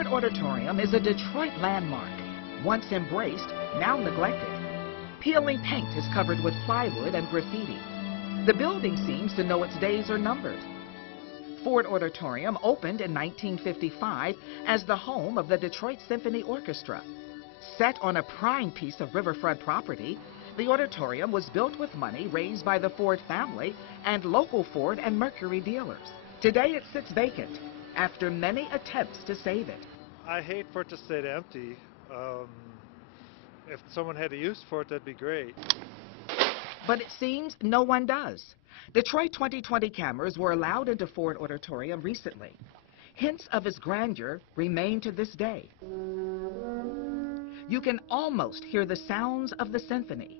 Ford Auditorium is a Detroit landmark, once embraced, now neglected. Peeling paint is covered with plywood and graffiti. The building seems to know its days are numbered. Ford Auditorium opened in 1955 as the home of the Detroit Symphony Orchestra. Set on a prime piece of riverfront property, the auditorium was built with money raised by the Ford family and local Ford and Mercury dealers. Today it sits vacant after many attempts to save it. I hate for it to sit empty. If someone had a use for it, that'd be great. But it seems no one does. Detroit 2020 cameras were allowed into Ford Auditorium recently. Hints of its grandeur remain to this day. You can almost hear the sounds of the symphony.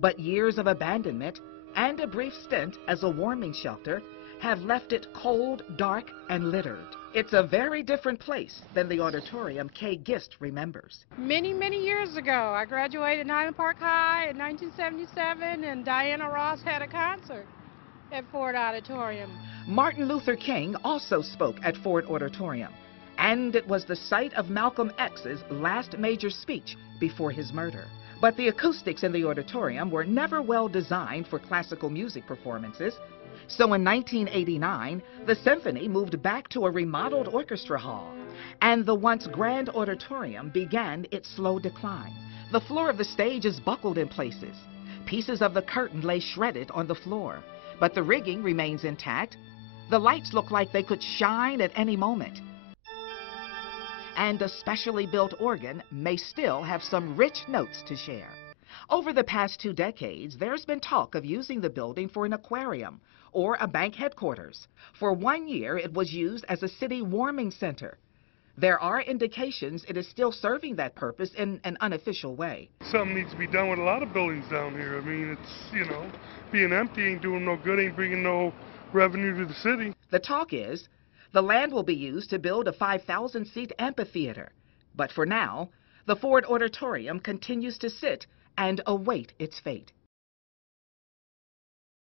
But years of abandonment and a brief stint as a warming shelter have left it cold, dark, and littered. It's a very different place than the auditorium Kay Gist remembers. Many, many years ago, I graduated Highland Park High in 1977, and Diana Ross had a concert at Ford Auditorium. Martin Luther King also spoke at Ford Auditorium, and it was the site of Malcolm X's last major speech before his murder. But the acoustics in the auditorium were never well designed for classical music performances. So in 1989, the symphony moved back to a remodeled orchestra hall, and the once grand auditorium began its slow decline. The floor of the stage is buckled in places. Pieces of the curtain lay shredded on the floor, but the rigging remains intact. The lights look like they could shine at any moment. And a specially built organ may still have some rich notes to share. Over the past 2 decades, there's been talk of using the building for an aquarium or a bank headquarters. For 1 year, it was used as a city warming center. There are indications it is still serving that purpose in an unofficial way. Something needs to be done with a lot of buildings down here. I mean, it's, being empty ain't doing no good, ain't bringing no revenue to the city. The talk is the land will be used to build a 5,000-seat amphitheater. But for now, the Ford Auditorium continues to sit and await its fate.